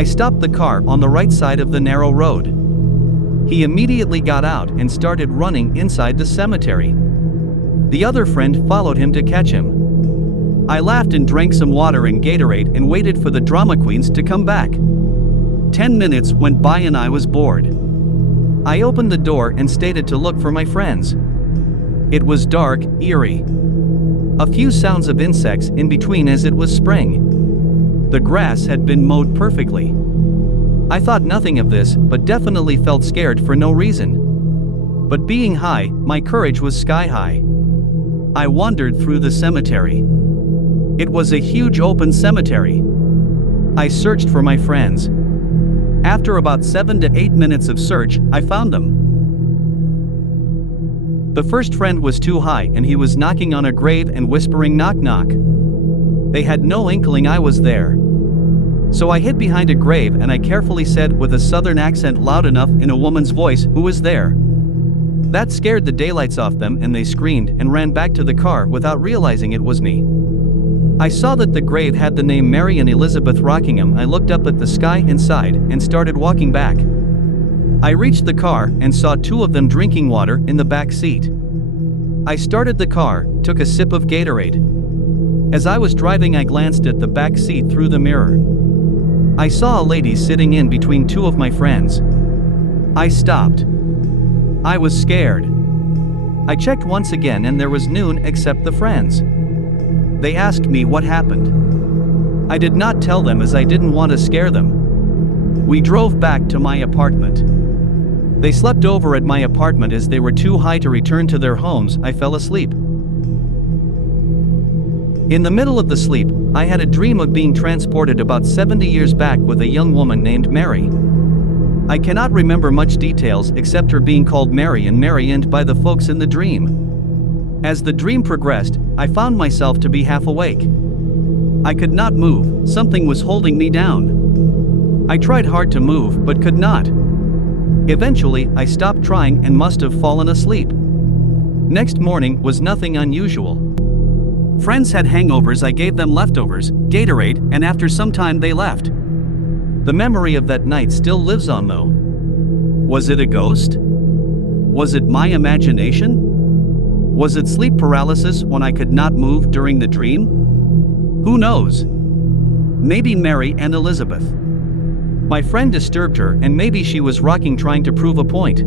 I stopped the car on the right side of the narrow road. He immediately got out and started running inside the cemetery. The other friend followed him to catch him. I laughed and drank some water and Gatorade and waited for the drama queens to come back. 10 minutes went by and I was bored. I opened the door and stated to look for my friends. It was dark, eerie. A few sounds of insects in between as it was spring. The grass had been mowed perfectly. I thought nothing of this, but definitely felt scared for no reason. But being high, my courage was sky high. I wandered through the cemetery. It was a huge open cemetery. I searched for my friends. After about 7 to 8 minutes of search, I found them. The first friend was too high and he was knocking on a grave and whispering knock knock. They had no inkling I was there. So I hid behind a grave and I carefully said with a southern accent loud enough in a woman's voice, "Who is there?" That scared the daylights off them and they screamed and ran back to the car without realizing it was me. I saw that the grave had the name Mary and Elizabeth Rockingham. I looked up at the sky inside and started walking back. I reached the car and saw two of them drinking water in the back seat. I started the car, took a sip of Gatorade. As I was driving I glanced at the back seat through the mirror. I saw a lady sitting in between two of my friends. I stopped. I was scared. I checked once again and there was noone except the friends. They asked me what happened. I did not tell them as I didn't want to scare them. We drove back to my apartment. They slept over at my apartment as they were too high to return to their homes. I fell asleep. In the middle of the sleep, I had a dream of being transported about 70 years back with a young woman named Mary. I cannot remember much details except her being called Mary and by the folks in the dream. As the dream progressed, I found myself to be half awake. I could not move, something was holding me down. I tried hard to move but could not. Eventually, I stopped trying and must have fallen asleep. Next morning was nothing unusual. Friends had hangovers, I gave them leftovers, Gatorade, and after some time they left. The memory of that night still lives on though. Was it a ghost? Was it my imagination? Was it sleep paralysis when I could not move during the dream? Who knows? Maybe Mary and Elizabeth. My friend disturbed her and maybe she was rocking trying to prove a point.